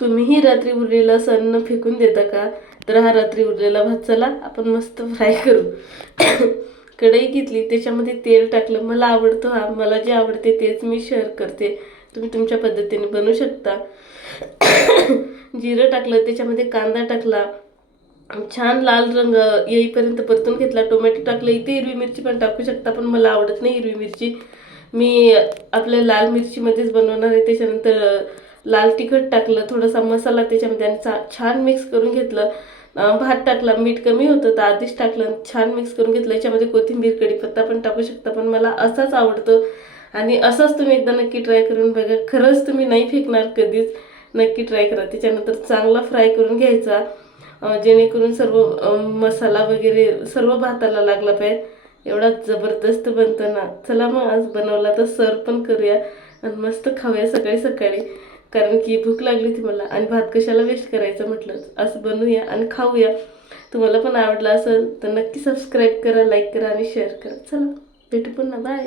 तुम्हीही रात्री उरलेला अन्न फेकून देता का? तर हा रात्री उरलेला भात चला आपण मस्त फ्राय करू. कढई घेतली, त्याच्यामध्ये तेल टाकलं. मला आवडतो हा, मला जे आवडते तेच मी शेअर करते, तुम्ही तुमच्या पद्धतीने बनवू शकता. जिरं टाकलं, त्याच्यामध्ये कांदा टाकला, छान लाल रंग येईपर्यंत परतून घेतला. टोमॅटो टाकलं, इथे हिरवी मिरची पण टाकू शकता, पण मला आवडत नाही हिरवी मिरची. मी आपल्या लाल मिरचीमध्येच बनवणार आहे. त्याच्यानंतर लाल तिखट टाकलं, थोडासा मसाला त्याच्यामध्ये आणि छान मिक्स करून घेतलं. भात टाकला, मीठ कमी होतं तर आधीच टाकलं, छान मिक्स करून घेतलं. याच्यामध्ये कोथिंबीर कढीपत्ता पण टाकू शकता, पण मला असाच आवडतो आणि असंच तुम्ही एकदा नक्की ट्राय करून बघा. खरंच तुम्ही नाही फेकणार कधीच, नक्की ट्राय करा. त्याच्यानंतर चांगला फ्राय करून घ्यायचा, जेणेकरून सर्व मसाला वगैरे सर्व भाताला लागला पाहिजे. एवढा जबरदस्त बनतं ना. चला मग आज बनवला तर सर्व पण करूया आणि मस्त खाऊया सकाळी सकाळी, कारण की भूक लागली होती मला आणि भात कशाला वेस्ट करायचं म्हटलं. असं बनवूया आणि खाऊया. तुम्हाला पण आवडलं असेल तर नक्की सबस्क्राईब करा, लाईक करा आणि शेअर करा. चला भेटू पुन्हा, बाय.